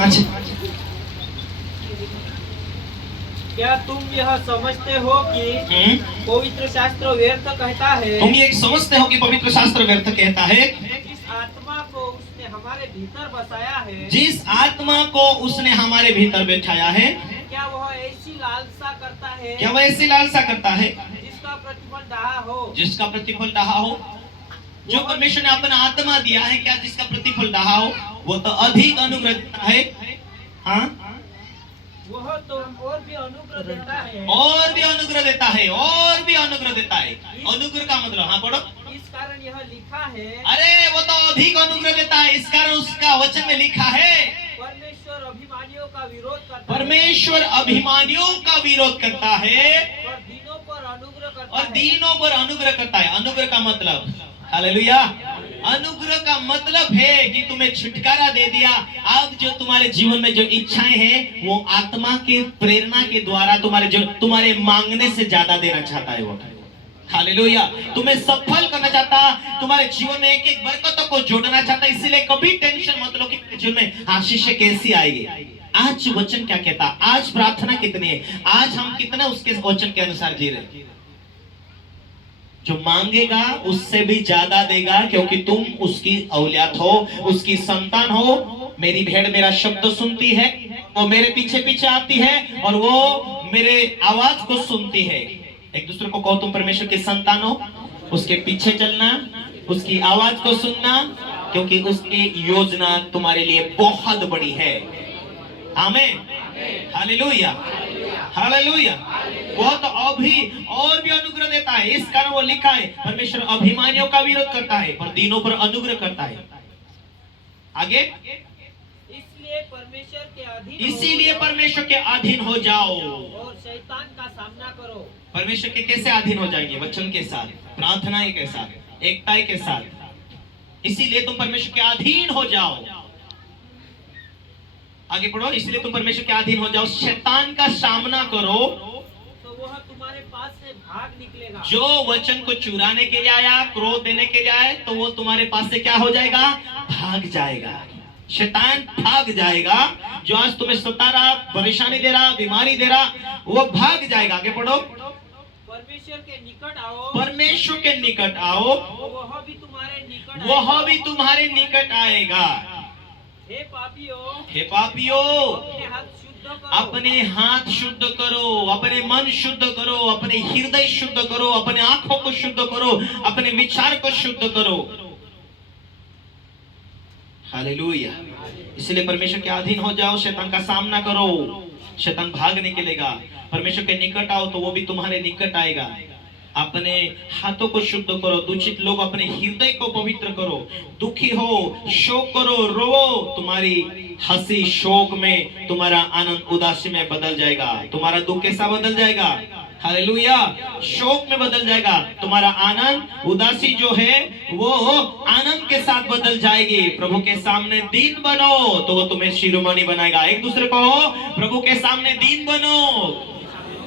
5। क्या तुम यह समझते हो कि पवित्र शास्त्र व्यर्थ कहता है? तुम ये समझते हो कि पवित्र शास्त्र व्यर्थ कहता है? जिस आत्मा को उसने हमारे भीतर बसाया है, जिस आत्मा को उसने हमारे भीतर बैठाया है, क्या वह ऐसी लालसा करता है? क्या वह ऐसी लालसा करता है जिसका प्रतिफल डाहा हो? जिसका प्रतिफल डाहा हो? जो परमेश्वर ने अपना आत्मा दिया है, क्या जिसका प्रतिफल डाहा हो? वो तो अधिक अनुग्रह देता है। हाँ, वह तो और भी अनुग्रह देता है। और भी अनुग्रह देता है, और भी अनुग्रह देता है। अनुग्रह का मतलब, हाँ पढ़ो। इस कारण यह लिखा है, अरे वो तो अधिक अनुग्रह देता है, इस कारण उसका वचन में लिखा है, परमेश्वर अभिमानियों का विरोध करता है, परमेश्वर अभिमानियों का विरोध करता है और दीनों पर अनुग्रह करता और है। दीनों पर अनुग्रह करता है। अनुग्रह का मतलब, हालेलुया, अनुग्रह का मतलब है कि तुम्हें छुटकारा दे दिया। अब जो तुम्हारे जीवन में जो इच्छाएं हैं, वो आत्मा के प्रेरणा के द्वारा तुम्हारे मांगने से ज्यादा देना चाहता है वो। हालेलुया, तुम्हें सफल करना चाहता, तुम्हारे जीवन में एक एक बरकतों को जोड़ना चाहता। इसीलिए कभी टेंशन मत लो कि जीवन में आशीष कैसी आएगी। आज वचन क्या कहता, आज प्रार्थना कितनी है, आज हम कितना उसके वचन के अनुसार जी रहे। जो मांगेगा उससे भी ज्यादा देगा, क्योंकि तुम उसकी औलाद हो, उसकी संतान हो। मेरी भेड़ मेरा शब्द सुनती है, वो मेरे पीछे पीछे आती है और वो मेरे आवाज को सुनती है। एक दूसरे को कहो, तुम परमेश्वर के संतान हो, उसके पीछे चलना, उसकी आवाज को सुनना, क्योंकि उसकी योजना तुम्हारे लिए बहुत बड़ी है। आमीन, हालेलुया, हालेलुया। वो तो अभी और भी अनुग्रह देता है, इस कारण वो लिखा है, परमेश्वर अभिमानियों का विरोध करता है पर दीनों पर अनुग्रह करता है। आगे, इसीलिए परमेश्वर के अधीन इसीलिए परमेश्वर के अधीन हो जाओ और शैतान का सामना करो। परमेश्वर के कैसे अधीन हो जाएंगे? वचन के साथ, प्रार्थना के साथ, एकता के साथ। इसीलिए तुम परमेश्वर के अधीन हो जाओ। आगे पढ़ो, इसलिए तुम परमेश्वर के अधीन हो जाओ, शैतान का सामना करो, तो वह तुम्हारे पास से भाग निकलेगा। जो वचन को चुराने के लिए आया, क्रोध देने के लिए आए, तो वो तुम्हारे पास से क्या हो जाएगा? भाग जाएगा। शैतान भाग जाएगा। जो आज तुम्हें सता रहा, परेशानी दे रहा, बीमारी दे रहा, वो भाग जाएगा। आगे पढ़ो, परमेश्वर के निकट आओ, परमेश्वर के निकट आओ, वह भी तुम्हारे निकट वह भी तुम्हारे निकट आएगा। हे पापियों, हे पापियों, अपने हाथ शुद्ध करो, अपने हाथ शुद्ध करो, अपने मन शुद्ध करो, अपने हृदय शुद्ध करो, अपने आंखों को शुद्ध करो, अपने विचार को शुद्ध करो। हालेलुया। इसलिए परमेश्वर के अधीन हो जाओ, शैतान का सामना करो, शैतान भाग निकलेगा। परमेश्वर के निकट आओ तो वो भी तुम्हारे निकट आएगा। अपने हाथों को शुद्ध करो, दूषित लोग अपने हृदय को पवित्र करो। दुखी हो, शोक करो, रो, तुम्हारी हंसी शोक में, तुम्हारा आनंद उदासी में बदल जाएगा। तुम्हारा दुख कैसा बदल जाएगा? हालेलुया, शोक में बदल जाएगा। तुम्हारा आनंद उदासी जो है वो आनंद के साथ बदल जाएगी। प्रभु के सामने दीन बनो तो वो तुम्हें शिरोमणि बनाएगा। एक दूसरे को, प्रभु के सामने दीन बनो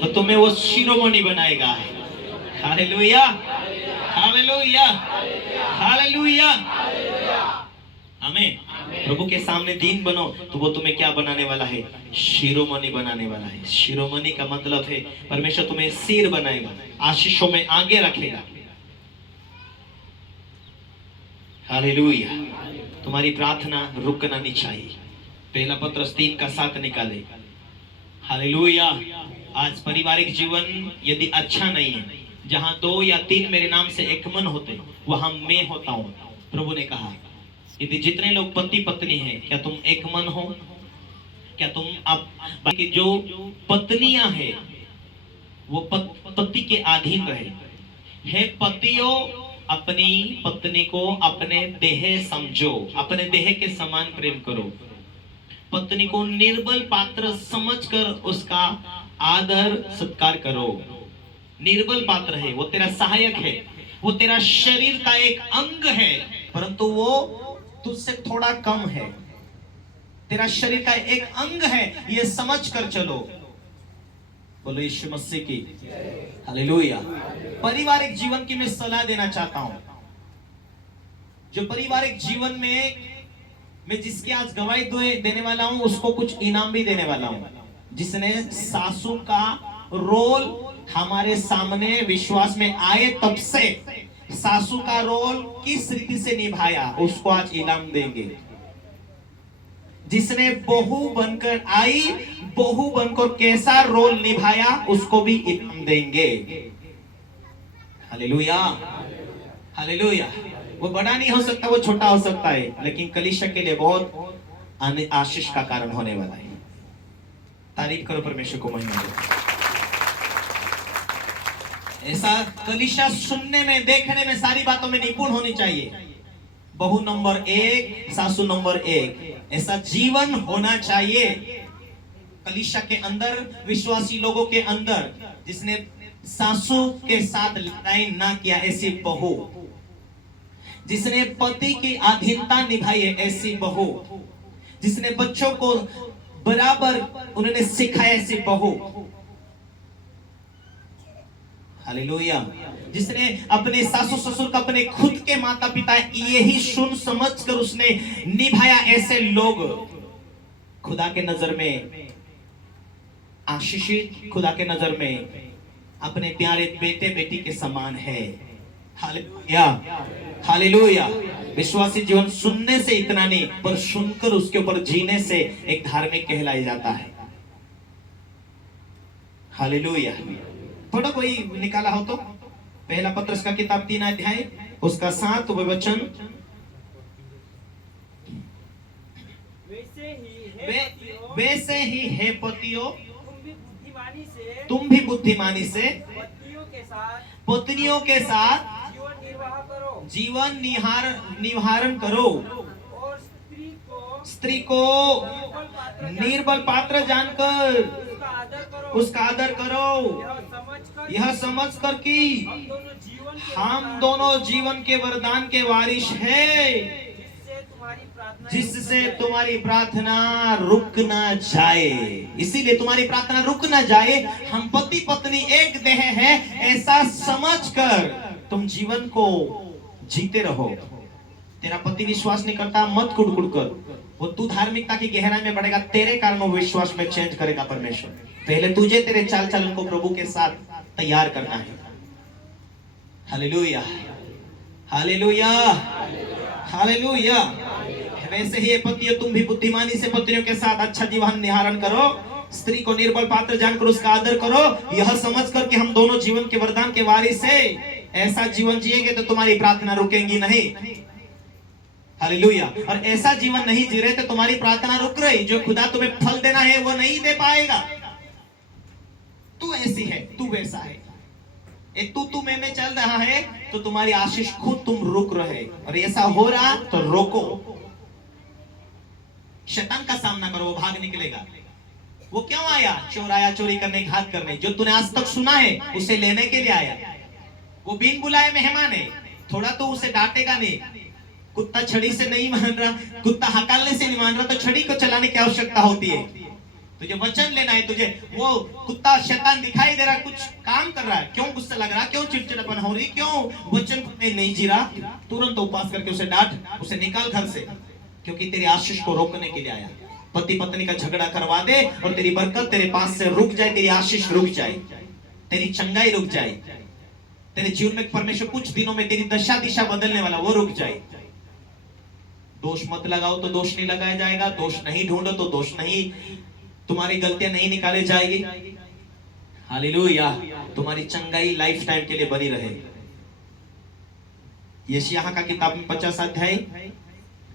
तो तुम्हें वो शिरोमणि बनाएगा। हालेलुया, हालेलुया, हालेलुया, आमीन। प्रभु के सामने दीन बनो तो वो तुम्हें क्या बनाने वाला है? शिरोमणि बनाने वाला है। शिरोमणि का मतलब है परमेश्वर तुम्हें सिर बनाएगा, आशीषों में आगे रखेगा। हालेलुया। तुम्हारी प्रार्थना रुकना नहीं चाहिए। पहला पत्रस 3:7 निकाले। हालेलुया। आज पारिवारिक जीवन यदि अच्छा नहीं है, जहां 2 या 3 मेरे नाम से एक मन होते, वहां मैं होता हूं। प्रभु ने कहा, यदि जितने लोग पति पत्नी हैं, क्या तुम एक मन हो? क्या तुम अब बाकी जो पत्नियां हैं वो पति के अधीन रहे? हे पतियों, अपनी पत्नी को अपने देह समझो, अपने देह के समान प्रेम करो। पत्नी को निर्बल पात्र समझकर उसका आदर सत्कार करो। निर्बल पात्र है, वो तेरा सहायक है, वो तेरा शरीर का एक अंग है, परंतु वो तुझसे थोड़ा कम है। तेरा शरीर का एक अंग है, ये समझ कर चलो। बोलो यीशु मसीह की हालेलुया। पारिवारिक जीवन की मैं सलाह देना चाहता हूं। जो पारिवारिक जीवन में मैं जिसकी आज गवाही देने वाला हूं उसको कुछ इनाम भी देने वाला हूं, जिसने सासू का रोल हमारे सामने विश्वास में आए तब से सासू का रोल किस रीति से निभाया उसको आज इनाम देंगे। जिसने बहू बनकर आई, बहू बनकर कैसा रोल निभाया उसको भी इनाम देंगे। Hallelujah, hallelujah. वो बड़ा नहीं हो सकता, वो छोटा हो सकता है, लेकिन कलीसिया के लिए बहुत आशीष का कारण होने वाला है। तारीफ करो परमेश्वर को, महिमा दो। ऐसा कलीसिया सुनने में, देखने में, सारी बातों में निपुण होनी चाहिए। बहू नंबर 1, सासू नंबर 1, ऐसा जीवन होना चाहिए कलीसिया के अंदर, विश्वासी लोगों के अंदर। जिसने सासू के साथ लड़ाई ना किया ऐसी बहू, जिसने पति की अधीनता निभाई है ऐसी बहू, जिसने बच्चों को बराबर उन्होंने सिखाया ऐसी बहू। हालेलुया। जिसने अपने सासू ससुर का अपने खुद के माता पिता यही सुन समझ कर उसने निभाया, ऐसे लोग खुदा के नजर में आशीषित, खुदा के नजर में अपने प्यारे बेटे बेटी के समान है। Hallelujah, hallelujah. विश्वासी जीवन सुनने से इतना नहीं, पर सुनकर उसके ऊपर जीने से एक धार्मिक कहलाया जाता है। हालेलुया। थोड़ा कोई निकाला हो तो पहला पत्रस का किताब 3 अध्याय उसका 7 वचन। वैसे ही है पतियों, तुम भी बुद्धिमानी से पत्नियों के साथ जीवन निवारण करो, और स्त्री को निर्बल पात्र जानकर उसका आदर करो, यह समझ कर कि हम दोनों जीवन के वरदान के वारिस हैं, जिससे तुम्हारी प्रार्थना रुक ना जाए। इसीलिए तुम्हारी प्रार्थना रुक ना जाए। हम पति पत्नी एक देह है ऐसा समझकर तुम जीवन को जीते रहो। तेरा पति विश्वास नहीं करता, मत कुड़कुड़ कर, वो तू धार्मिकता की गहराई में बढ़ेगा, तेरे कारण वो विश्वास में चेंज करेगा परमेश्वर। पहले तुझे तेरे चाल चलन को प्रभु के साथ तैयार करना है। Hallelujah, hallelujah, hallelujah. वैसे ही पतियों, तुम भी बुद्धिमानी से पत्नियों के साथ अच्छा जीवन निहारण करो, स्त्री को निर्बल पात्र जानकर उसका आदर करो, यह समझकर कि हम दोनों जीवन के वरदान के वारिस हैं। ऐसा जीवन जिएंगे तो तुम्हारी प्रार्थना रुकेगी नहीं। हालेलुया। और ऐसा जीवन नहीं जी रहे तो तुम्हारी प्रार्थना रुक रही, जो खुदा तुम्हें फल देना है वो नहीं दे पाएगा। तू ऐसी है, तू वैसा है, तू में चल रहा है तो तुम्हारी आशीष खुद तुम रुक रहे, और ऐसा हो रहा तो रोको। शैतान का सामना करो, वो भाग निकलेगा। वो क्यों आया? चोर आया चोरी करने, घात करने। जो तूने आज तक सुना है उसे लेने के लिए आया। वो बिन बुलाए मेहमान है, थोड़ा तो उसे डांटेगा नहीं। कुत्ता छड़ी से नहीं मान रहा, कुत्ता हकालने से नहीं मान रहा, तो छड़ी को चलाने की आवश्यकता होती है। तुझे वचन लेना है, तुझे वो कुत्ता शैतान दिखाई दे रहा, कुछ काम कर रहा है, क्यों गुस्सा लग रहा, क्यों चिड़चिड़ापन हो रही, क्यों वचन में नहीं जी रहा, तुरंत उपवास करके उसे डांट, उसे निकाल घर से, क्योंकि तेरी आशीष को रोकने के लिए आया। पति पत्नी का झगड़ा करवा दे और तेरी बरकत तेरे पास से रुक जाए, तेरी आशीष रुक जाए, तेरी चंगाई रुक जाए, तेरे जीवन में परमेश्वर कुछ दिनों में तेरी दशा दिशा बदलने वाला वो रुक जाए। दोष मत लगाओ तो दोष नहीं लगाया जाएगा, दोष नहीं ढूंढो तो दोष नहीं, तुम्हारी गलतियां नहीं निकाले जाएगी। हालेलुया। तुम्हारी चंगाई लाइफ टाइम के लिए बनी रहे। यशायाह का किताब में 50 अध्याय